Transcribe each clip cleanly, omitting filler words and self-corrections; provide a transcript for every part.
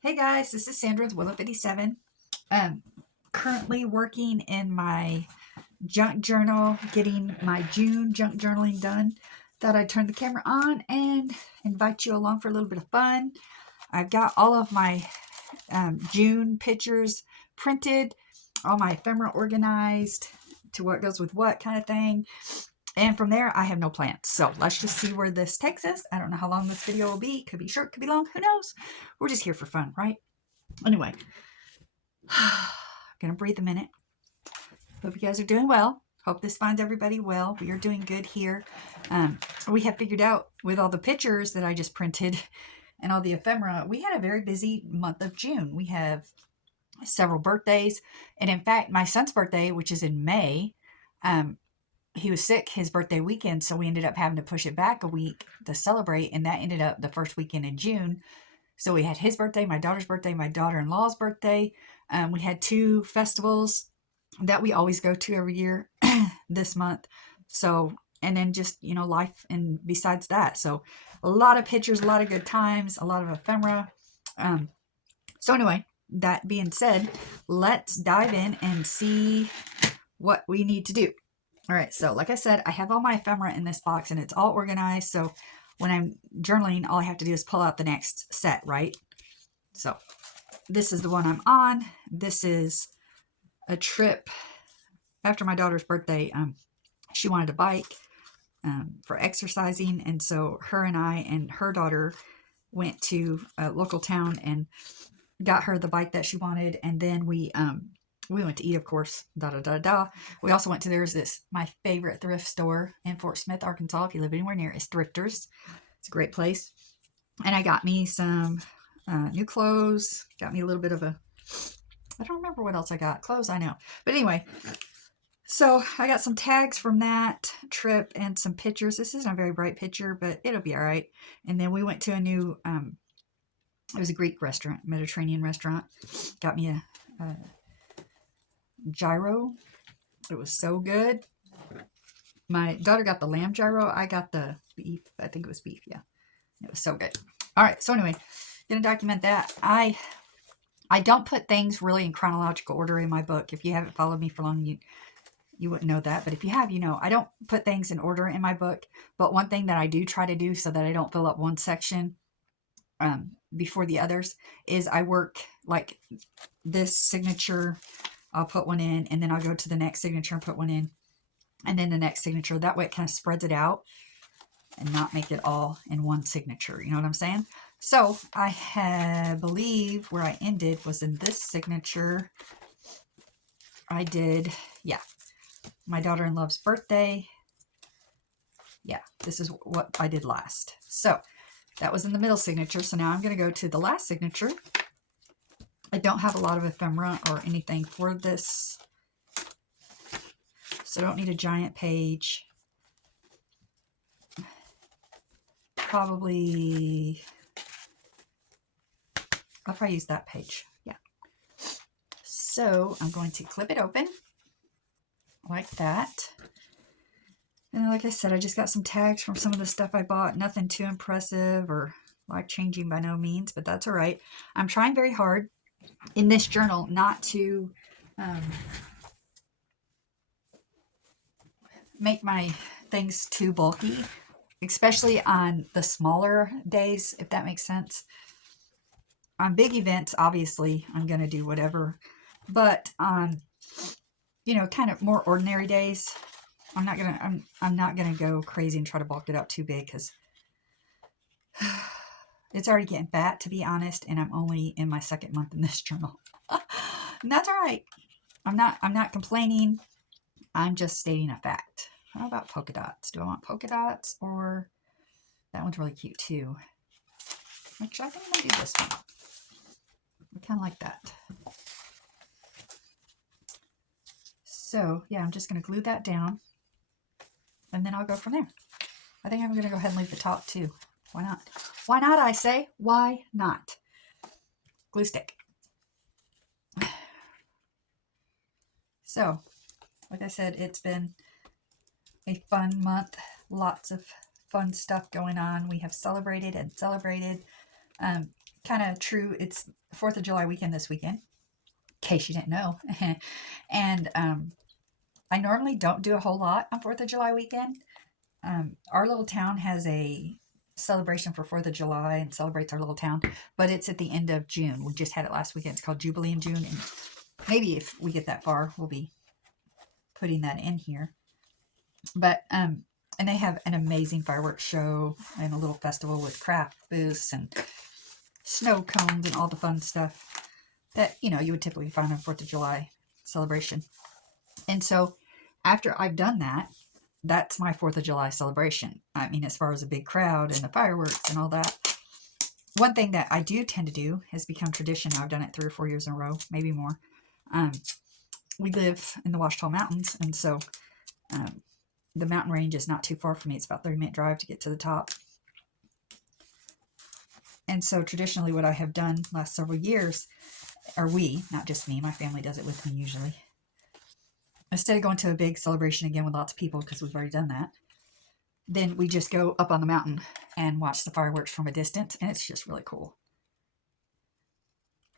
Hey guys, this is Sandra with Willow57. Um, Currently working in my junk journal, getting my June junk journaling done. Thought I'd turn the camera on and invite you along for a little bit of fun. I've got all of my June pictures printed, all my ephemera organized to what goes with what kind of thing. And from there, I have no plans. So let's just see where this takes us. I don't know how long this video will be. Could be short, could be long. Who knows? We're just here for fun, right? Anyway, gonna breathe a minute. Hope you guys are doing well. Hope this finds everybody well. We are doing good here. We have figured out with all the pictures that I just printed and all the ephemera, we had a very busy month of June. We have several birthdays. And in fact, my son's birthday, which is in May, he was sick his birthday weekend. So we ended up having to push it back a week to celebrate. And that ended up the first weekend in June. So we had his birthday, my daughter's birthday, my daughter-in-law's birthday. We had two festivals that we always go to every year this month. So, and then just, life and besides that. So a lot of pictures, a lot of good times, a lot of ephemera. So anyway, that being said, let's dive in and see what we need to do. All right. So like I said, I have all my ephemera in this box and it's all organized. So when I'm journaling, all I have to do is pull out the next set, right? So this is the one I'm on. This is a trip after my daughter's birthday. She wanted a bike for exercising. And so her and I and her daughter went to a local town and got her the bike that she wanted. And then we went to eat, of course, We also went to, there's this, my favorite thrift store in Fort Smith, Arkansas. If you live anywhere near, it's Thrifters. It's a great place. And I got me some new clothes, got me a little bit of I don't remember what else I got. Clothes, I know. But anyway, so I got some tags from that trip and some pictures. This isn't a very bright picture, but it'll be all right. And then we went to a new, it was a Greek restaurant, Mediterranean restaurant. Got me a gyro. It was so good. My daughter got the lamb gyro. I got the beef. I think it was beef. Yeah. It was so good. All right. So anyway, gonna document that. I don't put things really in chronological order in my book. If you haven't followed me for long, you wouldn't know that. But if you have, I don't put things in order in my book. But one thing that I do try to do so that I don't fill up one section before the others is I work like this signature. I'll put one in and then I'll go to the next signature and put one in and then the next signature. That way it kind of spreads it out and not make it all in one signature. You know what I'm saying? So I believe where I ended was in this signature. I did, yeah, my daughter-in-law's birthday. Yeah, this is what I did last. So that was in the middle signature. So now I'm going to go to the last signature. I don't have a lot of ephemera or anything for this, so I don't need a giant page. Probably, I'll probably use that page. Yeah. So I'm going to clip it open like that. And like I said, I just got some tags from some of the stuff I bought. Nothing too impressive or life-changing by no means, but that's all right. I'm trying very hard in this journal not to make my things too bulky, especially on the smaller days, if that makes sense. On big events, obviously, I'm going to do whatever. But on, kind of more ordinary days, I'm not going to go crazy and try to bulk it up too big because it's already getting fat, to be honest, and I'm only in my second month in this journal. And that's all right. I'm not complaining. I'm just stating a fact. How about polka dots? Do I want polka dots or that one's really cute too? Actually, I think I'm gonna do this one. I kind of like that. So yeah, I'm just gonna glue that down and then I'll go from there. I think I'm gonna go ahead and leave the top too. Why not? Why not, I say? Why not? Glue stick. So, like I said, it's been a fun month. Lots of fun stuff going on. We have celebrated and celebrated. kind of true. It's 4th of July weekend this weekend, in case you didn't know. And I normally don't do a whole lot on 4th of July weekend. Our little town has a celebration for 4th of July and celebrates our little town, but it's at the end of June. We just had it last weekend. It's called Jubilee in June, and maybe if we get that far, we'll be putting that in here. But and they have an amazing fireworks show and a little festival with craft booths and snow cones and all the fun stuff that, you know, you would typically find on 4th of July celebration. And so after I've done that, that's my 4th of July celebration. I mean, as far as a big crowd and the fireworks and all that. One thing that I do tend to do has become tradition. I've done it 3 or 4 years in a row, maybe more. We live in the Ouachita Mountains, and so the mountain range is not too far from me. It's about a 30-minute drive to get to the top. And so traditionally what I have done last several years, or we, not just me, my family does it with me usually. Instead of going to a big celebration again with lots of people, because we've already done that, then we just go up on the mountain and watch the fireworks from a distance, and it's just really cool.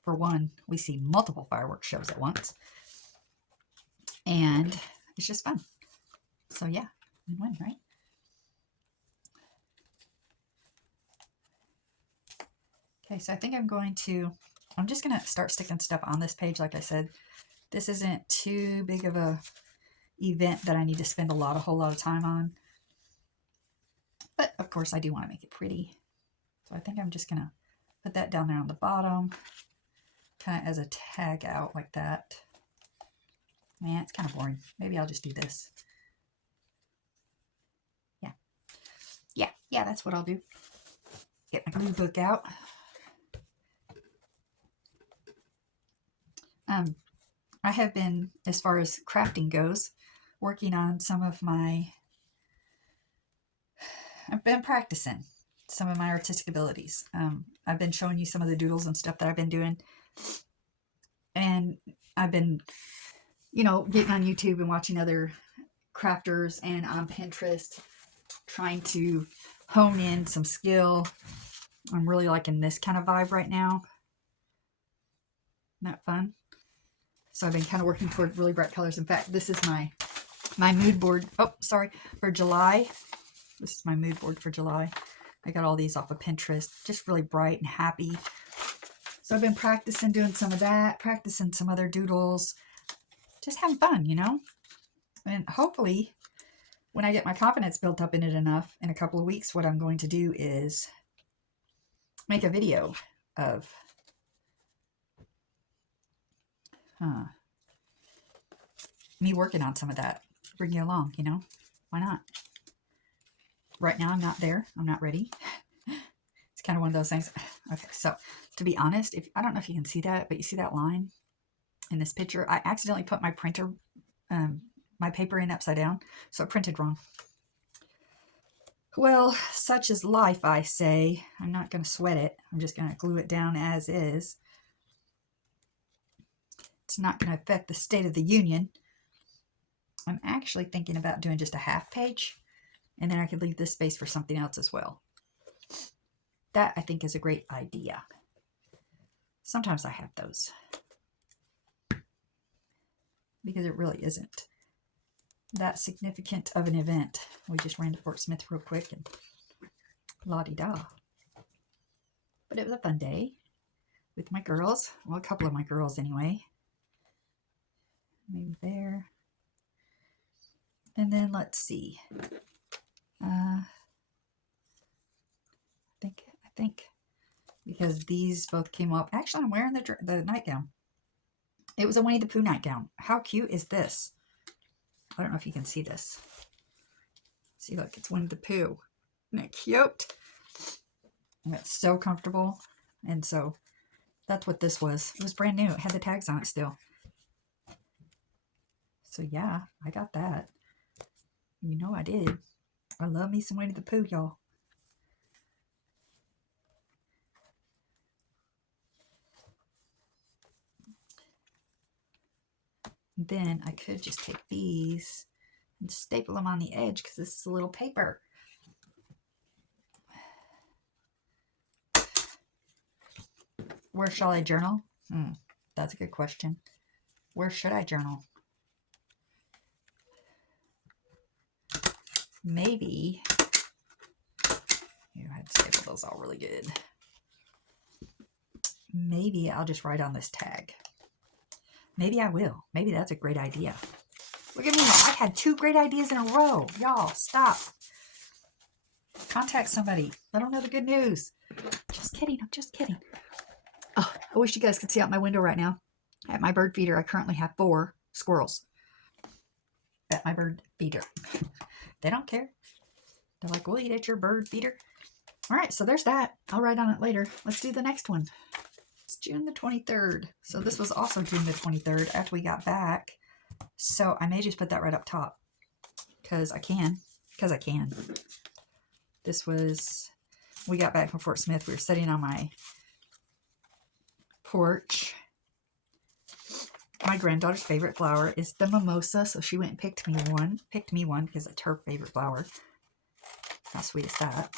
For one, we see multiple fireworks shows at once, and it's just fun. So yeah, win-win, right? Okay, so I think I'm just going to start sticking stuff on this page. Like I said, this isn't too big of a event that I need to spend a whole lot of time on. But of course I do want to make it pretty. So I think I'm just going to put that down there on the bottom, kind of as a tag out like that. Man, it's kind of boring. Maybe I'll just do this. Yeah, that's what I'll do. Get my glue book out. I have been, as far as crafting goes, working on I've been practicing some of my artistic abilities. I've been showing you some of the doodles and stuff that I've been doing. And I've been, you know, getting on YouTube and watching other crafters and on Pinterest, trying to hone in some skill. I'm really liking this kind of vibe right now. Isn't that fun? So I've been kind of working toward really bright colors. In fact, this is my mood board. Oh, sorry, for July. This is my mood board for July. I got all these off of Pinterest, just really bright and happy. So I've been practicing doing some of that, practicing some other doodles, just having fun, you know? And hopefully, when I get my confidence built up in it enough, in a couple of weeks, what I'm going to do is make a video of me working on some of that. Bring you along, you know? Why not? Right now, I'm not there. I'm not ready. It's kind of one of those things. Okay, so to be honest, I don't know if you can see that, but you see that line in this picture? I accidentally put my printer, my paper in upside down, so it printed wrong. Well, such is life, I say. I'm not going to sweat it. I'm just going to glue it down as is. It's not going to affect the State of the Union. I'm actually thinking about doing just a half page, and then I could leave this space for something else as well. That, I think, is a great idea. Sometimes I have those, because it really isn't that significant of an event. We just ran to Fort Smith real quick and la-di-da. But it was a fun day with my girls. Well, a couple of my girls anyway. Maybe there. And then let's see. I think because these both came up. Actually, I'm wearing the nightgown. It was a Winnie the Pooh nightgown. How cute is this? I don't know if you can see this. See, look, it's Winnie the Pooh. Isn't it cute? And it's so comfortable. And so that's what this was. It was brand new. It had the tags on it still. So yeah, I got that. You know I did. I love me some Winnie the Pooh, y'all. Then I could just take these and staple them on the edge, because this is a little paper. Where shall I journal? That's a good question. Where should I journal? Maybe. I had to staple those all really good. Maybe I'll just write on this tag. Maybe I will. Maybe that's a great idea. Look at me. I had 2 great ideas in a row. Y'all, stop. Contact somebody. Let them know the good news. Just kidding. I'm just kidding. Oh, I wish you guys could see out my window right now. At my bird feeder, I currently have 4 squirrels. At my bird feeder. They don't care. They're like, we'll eat at your bird feeder. All right, so there's that. I'll write on it later. Let's do the next one. It's June the 23rd. So this was also June the 23rd after we got back. So I may just put that right up top. Because I can. This was, we got back from Fort Smith. We were sitting on my porch. My granddaughter's favorite flower is the mimosa. So she went and picked me one because it's her favorite flower. How sweet is that?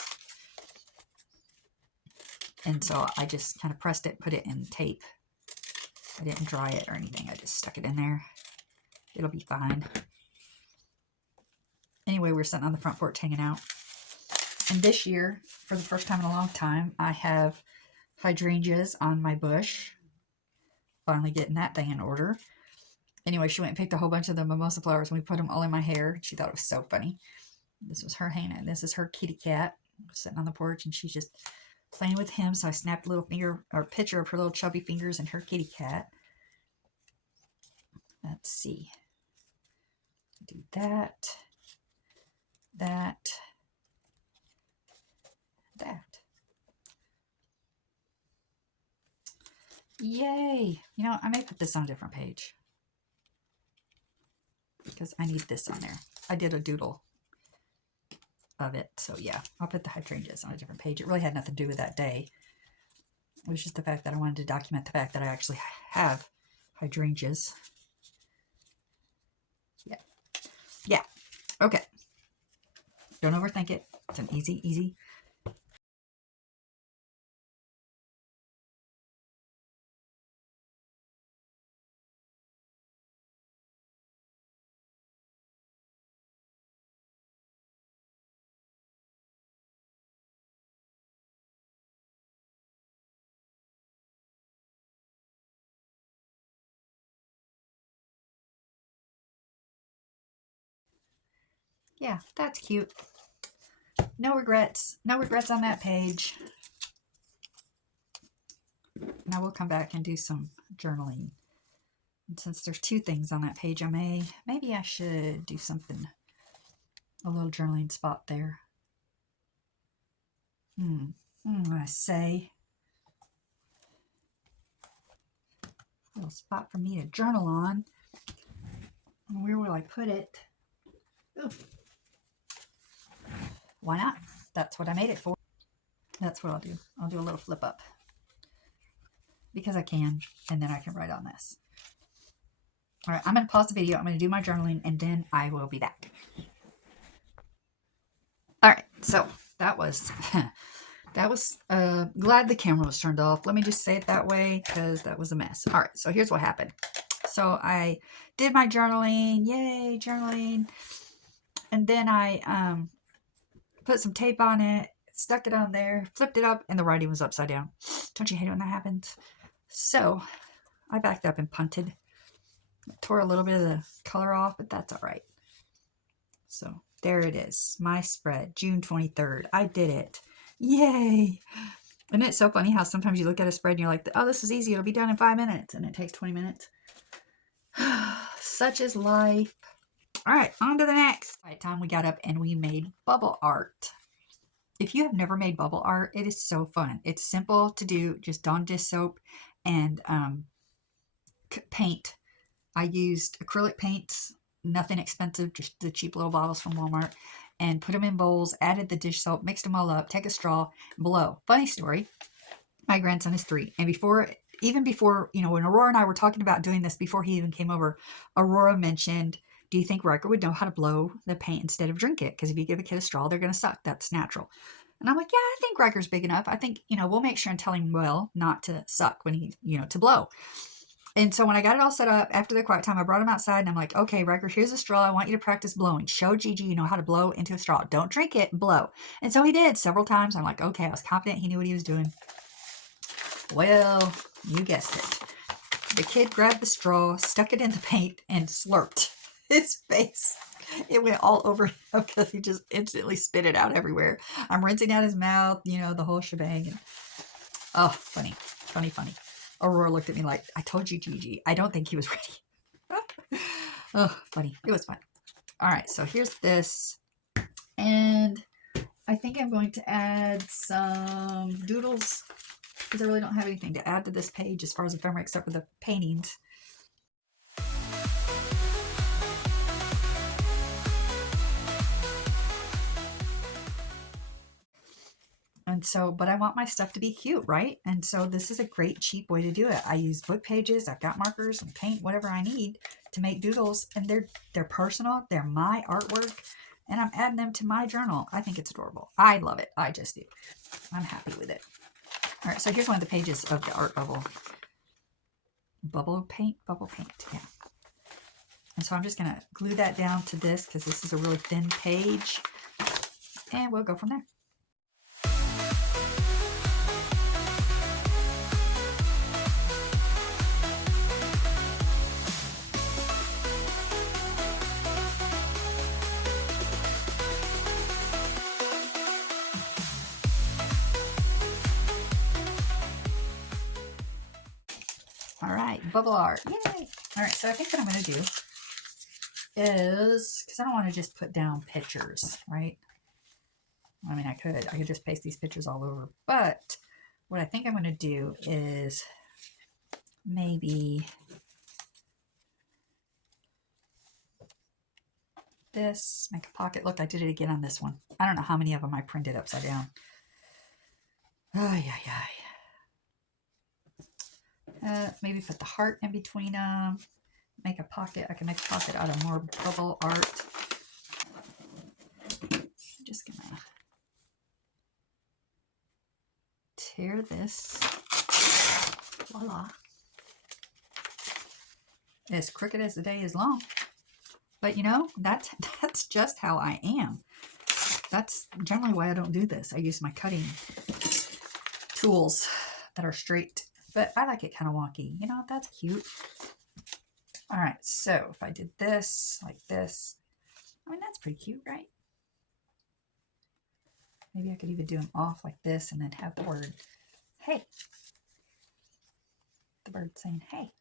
And so I just kind of pressed it, put it in tape. I didn't dry it or anything. I just stuck it in there. It'll be fine. Anyway, we're sitting on the front porch hanging out. And this year, for the first time in a long time, I have hydrangeas on my bush. Finally getting that thing in order. Anyway, she went and picked a whole bunch of the mimosa flowers and we put them all in my hair. She thought it was so funny. This was her hanging out. This is her kitty cat sitting on the porch and she's just playing with him. So I snapped a little finger or picture of her little chubby fingers and her kitty cat. Let's see. Do that. That. Yay! You know, I may put this on a different page because I need this on there. I did a doodle of it, so yeah, I'll put the hydrangeas on a different page. It really had nothing to do with that day. It was just the fact that I wanted to document the fact that I actually have hydrangeas. Yeah. Okay. Don't overthink it. It's an easy. Yeah, that's cute. No regrets. No regrets on that page. Now we'll come back and do some journaling. And since there's 2 things on that page, maybe I should do something, a little journaling spot there. I say a little spot for me to journal on. And where will I put it? Ooh. Why not? That's what I made it for. That's what I'll do. I'll do a little flip up because I can, and then I can write on this. All right, I'm going to pause the video. I'm going to do my journaling, and then I will be back. All right, so that was glad the camera was turned off. Let me just say it that way because that was a mess. All right, so here's what happened. So I did my journaling. Yay, journaling. And then I put some tape on it, stuck it on there, flipped it up, and the writing was upside down. Don't you hate it when that happens? So I backed up and punted. Tore a little bit of the color off, but that's all right. So there it is. My spread, June 23rd. I did it. Yay. Isn't it so funny how sometimes you look at a spread and you're like, oh, this is easy. It'll be done in 5 minutes. And it takes 20 minutes. Such is life. All right, on to the next. By the time we got up and we made bubble art. If you have never made bubble art, it is so fun. It's simple to do. Just Dawn dish soap and paint. I used acrylic paints, nothing expensive, just the cheap little bottles from Walmart, and put them in bowls, added the dish soap, mixed them all up, take a straw, blow. Funny story, my grandson is 3, and even before, when Aurora and I were talking about doing this, before he even came over, Aurora mentioned, do you think Riker would know how to blow the paint instead of drink it? Because if you give a kid a straw, they're going to suck. That's natural. And I'm like, yeah, I think Riker's big enough. I think, we'll make sure and tell him well not to suck when he, to blow. And so when I got it all set up after the quiet time, I brought him outside and I'm like, okay, Riker, here's a straw. I want you to practice blowing. Show Gigi you know how to blow into a straw. Don't drink it, blow. And so he did several times. I'm like, okay, I was confident he knew what he was doing. Well, you guessed it. The kid grabbed the straw, stuck it in the paint, and slurped his face. It went all over him because he just instantly spit it out everywhere. I'm rinsing out his mouth, the whole shebang. And, oh, funny. Funny, funny. Aurora looked at me like, I told you, Gigi. I don't think he was ready. Oh, funny. It was fun. All right, so here's this. And I think I'm going to add some doodles because I really don't have anything to add to this page as far as ephemera except for the paintings. And so, but I want my stuff to be cute, right? And so this is a great cheap way to do it. I use book pages, I've got markers and paint, whatever I need to make doodles. And they're personal, they're my artwork, and I'm adding them to my journal. I think it's adorable. I love it. I just do. I'm happy with it. All right, so here's one of the pages of the art bubble. Bubble paint, yeah. And so I'm just gonna glue that down to this because this is a really thin page. And we'll go from there. All right, bubble art. Yay! All right, so I think what I'm going to do is, because I don't want to just put down pictures, right? I mean, I could just paste these pictures all over. But what I think I'm going to do is maybe this, make a pocket. Look, I did it again on this one. I don't know how many of them I printed upside down. Maybe put the heart in between them. Make a pocket. I can make a pocket out of more bubble art. I'm just gonna tear this. Voila. As crooked as the day is long. But that's just how I am. That's generally why I don't do this. I use my cutting tools that are straight. But I like it kind of wonky. That's cute. All right, so if I did this, like this, I mean, that's pretty cute, right? Maybe I could even do them off like this and then have the word, hey. The bird saying, hey.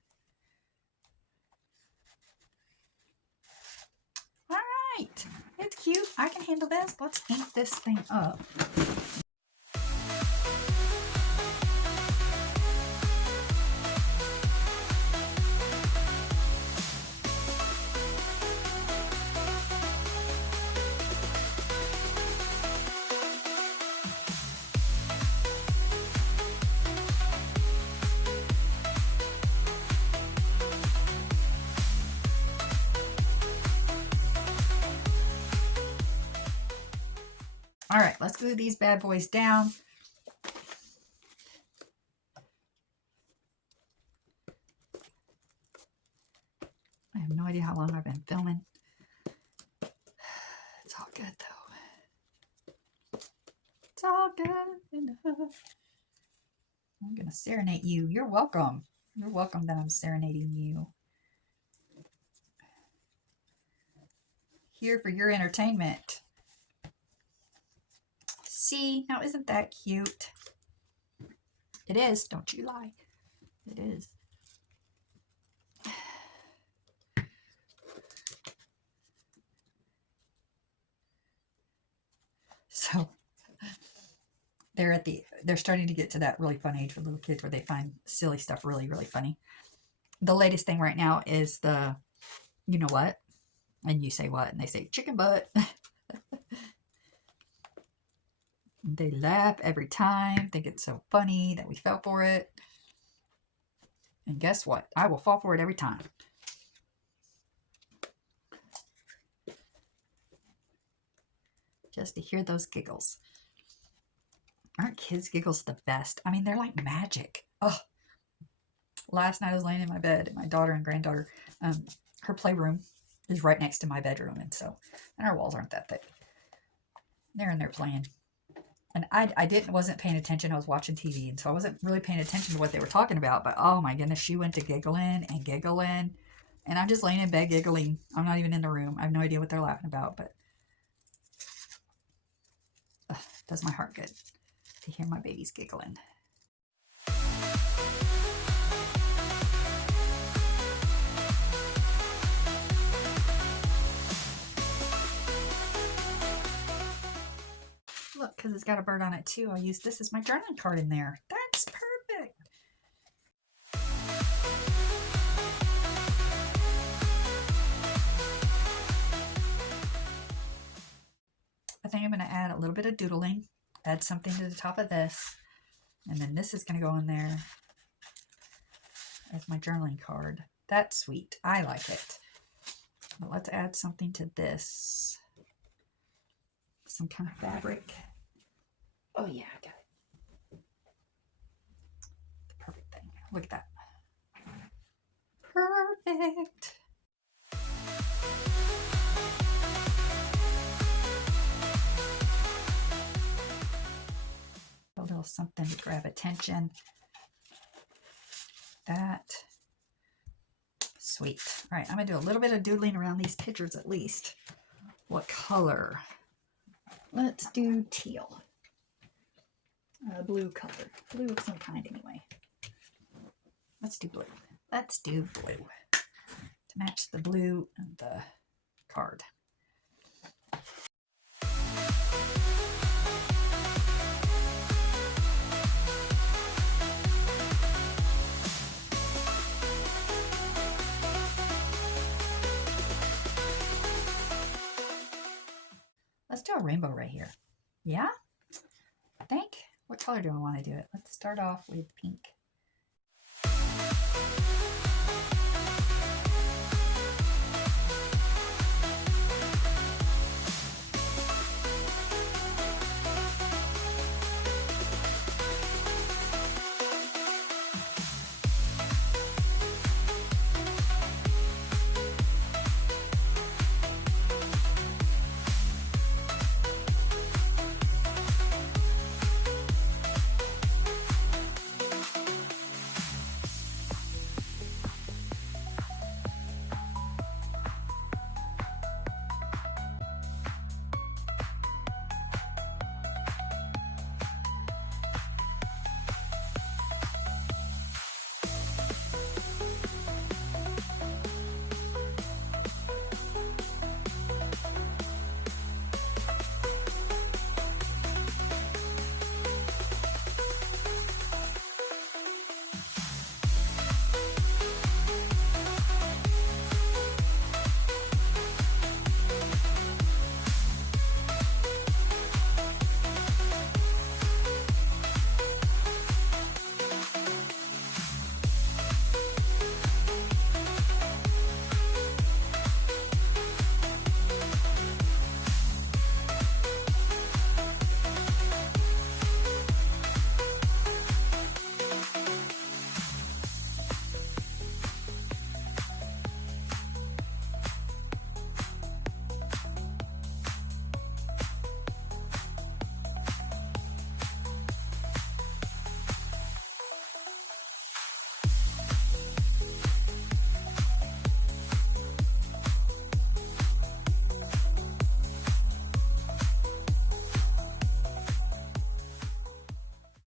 All right, it's cute. I can handle this. Let's ink this thing up. All right, let's glue these bad boys down. I have no idea how long I've been filming. It's all good, though. It's all good enough. I'm going to serenade you. You're welcome. You're welcome that I'm serenading you. Here for your entertainment. See, now isn't that cute? It is, don't you lie. It is. So they're starting to get to that really fun age for little kids where they find silly stuff really, really funny. The latest thing right now is the, you know what? And you say what? And they say chicken butt. They laugh every time, think it's so funny that we fell for it. And guess what? I will fall for it every time. Just to hear those giggles. Aren't kids' giggles the best? I mean, they're like magic. Oh, last night I was laying in my bed, and my daughter and granddaughter, her playroom is right next to my bedroom, and our walls aren't that thick. They're in there playing. And I wasn't paying attention. I was watching TV, and so I wasn't really paying attention to what they were talking about. But oh my goodness, she went to giggling and giggling. And I'm just laying in bed giggling. I'm not even in the room. I have no idea what they're laughing about, but it does my heart good to hear my babies giggling. Look, because it's got a bird on it too, I'll use this as my journaling card in there. That's perfect. I think I'm going to add a little bit of doodling, add something to the top of this, and then this is going to go in there as my journaling card. That's sweet. I like it. But let's add something to this. Some kind of fabric. Oh yeah, I got it. The perfect thing. Look at that. Perfect. A little something to grab attention. That. Sweet. All right, I'm going to do a little bit of doodling around these pictures at least. What color? Let's do teal. Blue color. Blue of some kind anyway. Let's do blue. Let's do blue. To match the blue and the card. Let's do a rainbow right here. Yeah? I think. What color do I want to do it? Let's start off with pink.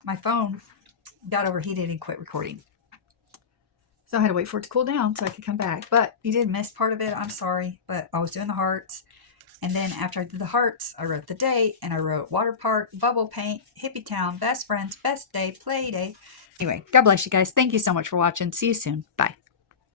My phone got overheated and quit recording. So I had to wait for it to cool down so I could come back. But you did miss part of it. I'm sorry. But I was doing the hearts. And then after I did the hearts, I wrote the date. And I wrote water park, bubble paint, hippie town, best friends, best day, play day. Anyway, God bless you guys. Thank you so much for watching. See you soon. Bye.